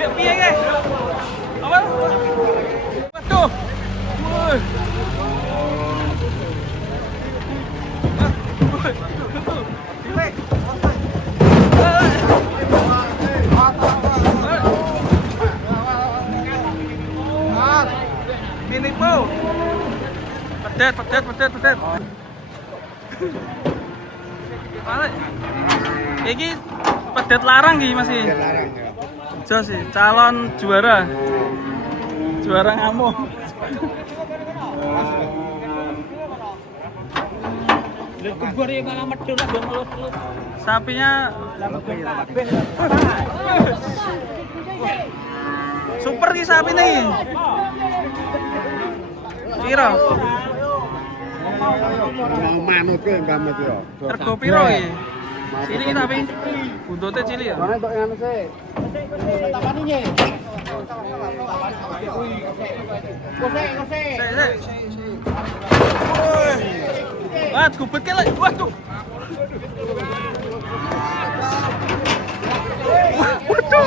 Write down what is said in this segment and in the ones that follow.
Piye ge? Apa? Waduh. Woi. Ini po. Pedet. Iki pedet larang iki masih. Jos sih, calon juara. Juara ngamuk. Sapinya super ki sapi nih. Piro? Mau manut ke gamet yo. Rego piro iki? Cilik tapi buntute cilik ya. Mana tok ngono sih? Tapani nye. Kose. Wah, gubet ke lek. Waduh. Waduh.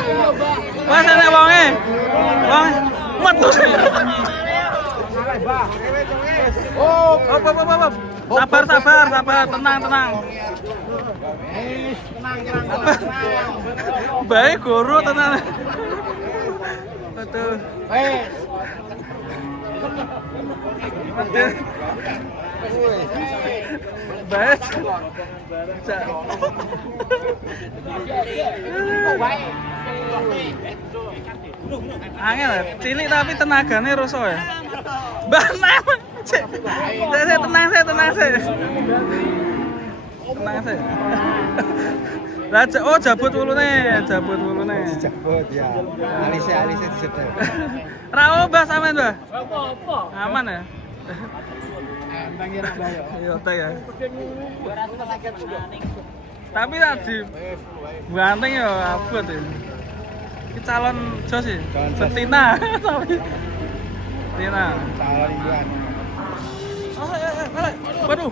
Wah, sana wonge. Wong metus. Oh, sabar, tenang. Baik, guru tenang. Betul. Baik. Angel, cilik tapi tenagane roso ya. Banam. Saya tenang. Lah oh jabut wulune. Jabut ya. Alise disetel. Ra obah sampean, Mbah. Apa? Aman ya? Entang ya Mbah yo. Iya ta ya. Tapi tadi ganteng ya abot ya. Iki calon jos sih. Betina. Betina. Calon ibuan. Waduh.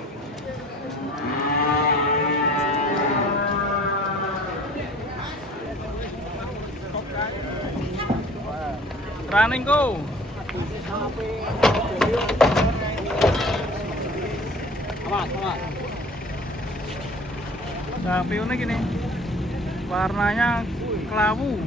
Running go. Awas. Sapi unik ini. Warnanya kelabu.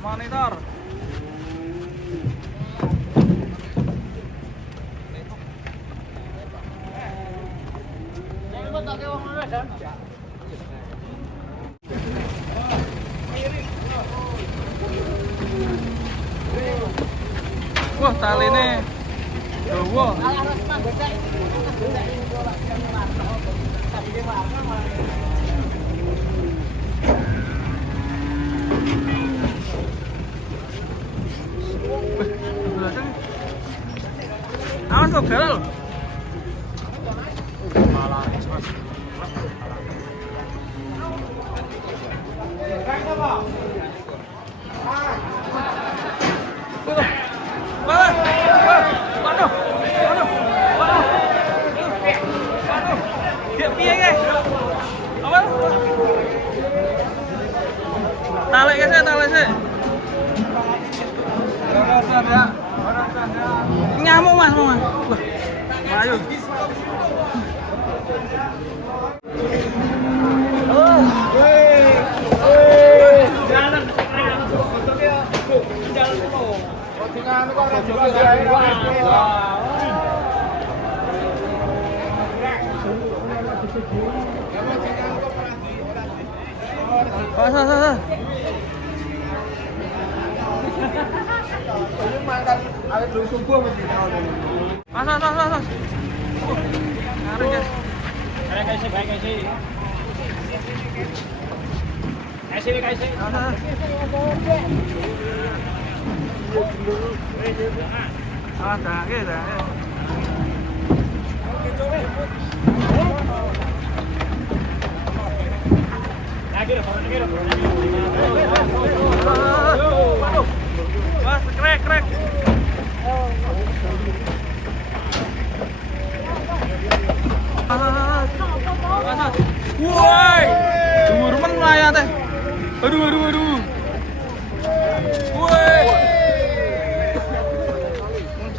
Monitor. Wah, taline dawa. Awas kok garal. Tarik sih. Ngamuk mas. Wah, ayo. Krek.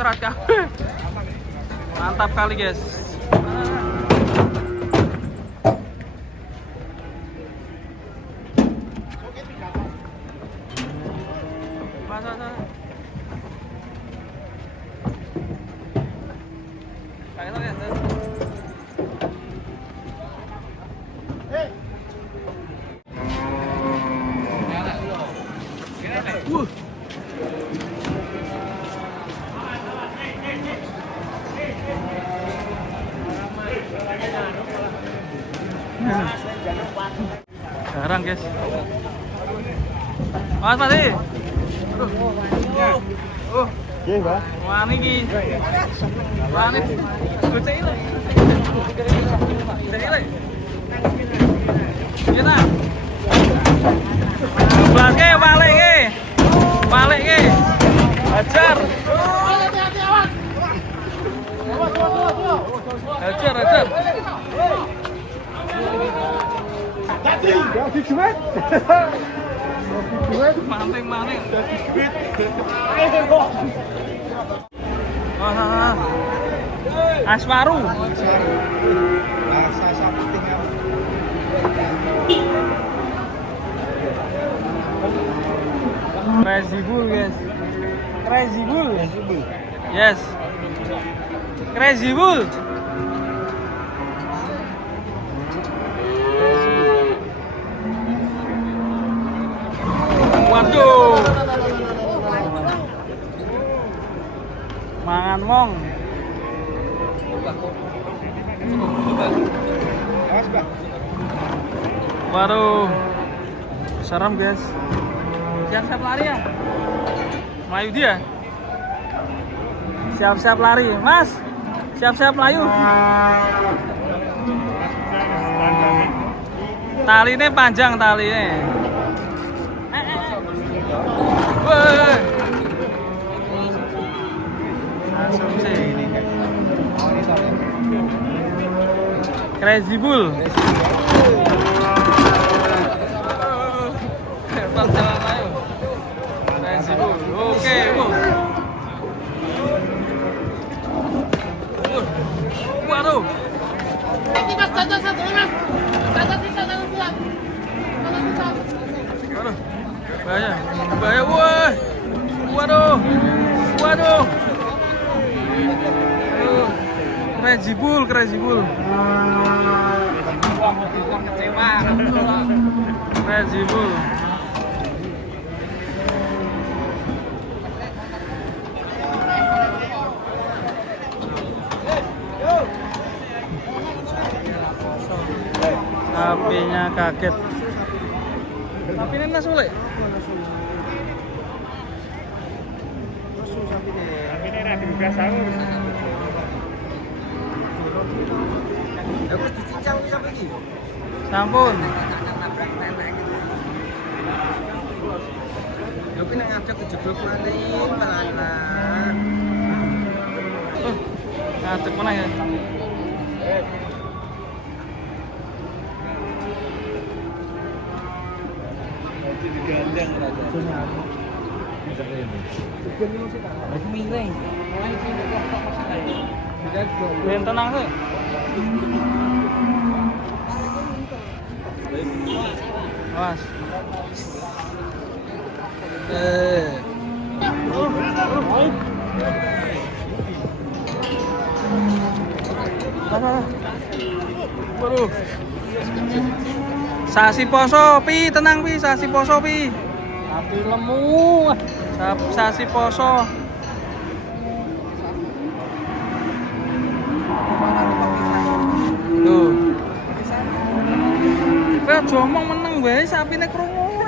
muncrat kabeh. Mantap kali, guys. Masa. Kayak tadi ya. Jarang, guys. Mas Pati. Nggih, Mbak. Wani iki. Wani. Gocek iki lho. Gocek iki lho. Kita. Balik ke. Balik ke. Hajar. Hajar. Jadi duit. Maning. Aswaru. Raksasa putih. Crazy Bull, guys. Crazy Bull. Yes. Crazy Bull. Waduh. Mangan wong. Awas, Mbak. Waduh. Serem, guys. Siap-siap lari ya. Melayu dia. Siap-siap lari, Mas. Siap-siap melayu. Talinya panjang talinya. Woi. Langsung sih. Crazy Bull. Hebat jalan ayo. Crazy Bull. Oke, Bu. Waduh. Bahaya, woi. Waduh. Crazy Bull. Crazy Bull. Sapinya kaget. Tapi ini nggak sulit. Sampun. Tapi nek ngajak kejedot maning pelan-pelan. Ngadeg mana ya? Digandeng raja. Aku miring. Ben tenang tuh. Awas. Waduh. Sasi poso, Pi, tenang Pi, sasi poso Pi. Tapi lemu. Sasi poso. Tuh. Kowe aja omong meneng wae sapine krungu.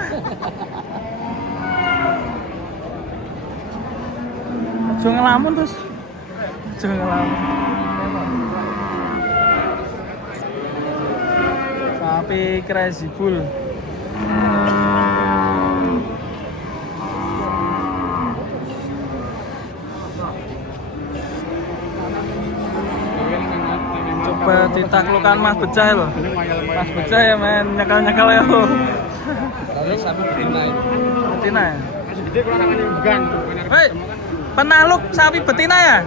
Aja ngelamun terus. Aja ngelamun. Sapi Crazy Bull. Coba ditaklukkan Mas Becah loh. Mas Becah ya men, nyekal-nyekal ya lo. Lalu sapi betina itu. Betina ya? Masih gede kalau namanya bukan. Hei. Penakluk sapi betina ya?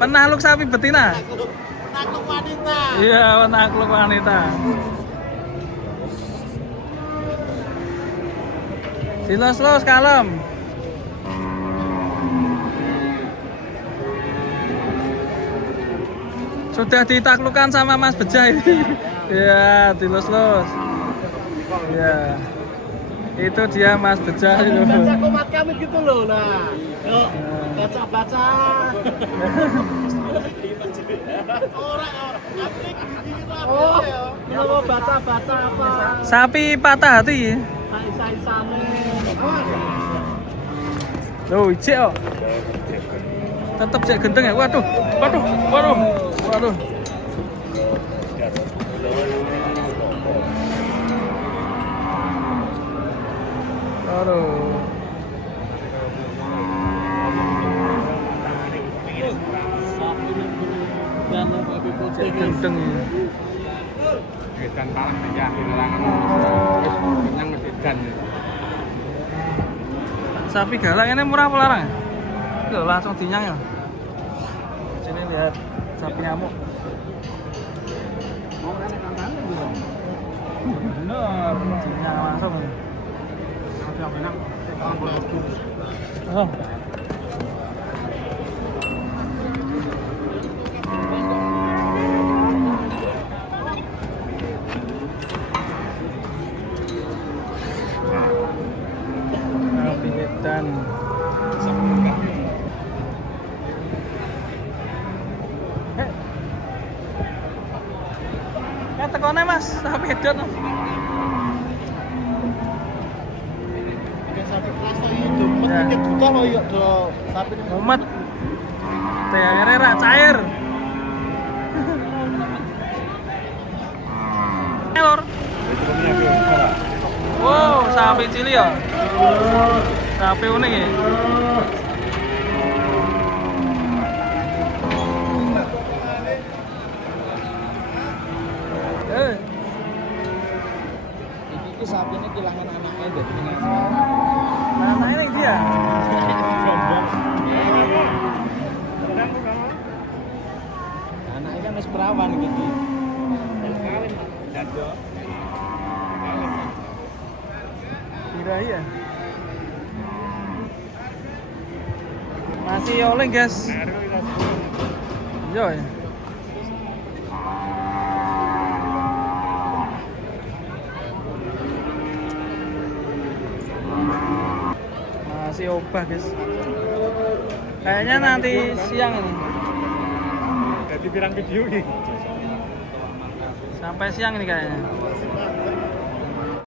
Penakluk sapi betina. Penakluk wanita. Iya, penakluk wanita. Silos-los kalem. Sudah ditaklukkan sama Mas Beja ini. Ya, dilos-los. Ya. Itu dia Mas Beja itu. Baca komat kami gitu loh. Nah, yuk baca-baca. Oh, ya mau baca-baca apa? Sapi patah hati. Sai-sai-same. Loh, ijek kok. Tetep cek gendeng ya. Waduh, waduh, waduh, waduh. Aduh. Cek gendeng ya. Edan parang ya hilangan. Kenyang edan. Sapi galak ini murah apa larang? Loh, langsung dinyang ya. Sini lihat sapi ngamuk. Bener, dinyang langsung. Oh. Sapi edan. Tekone Mas, sapi edan. Sapi kelas itu, mesti juta loh yuk do sapi. Mumet. THR rak cair. Lor. Wow, sapi cilik ya. Sapi unik ya. Ini sapi ini kehilangan anaknya jadi Anaknya ini dia. anaknya kan harus perawan gitu. Kira ya. Masih oleh guys. Yo ya. Masih obah guys. Kayaknya nanti siang ini. Jadi pirang video ini. Sampai siang ini kayaknya.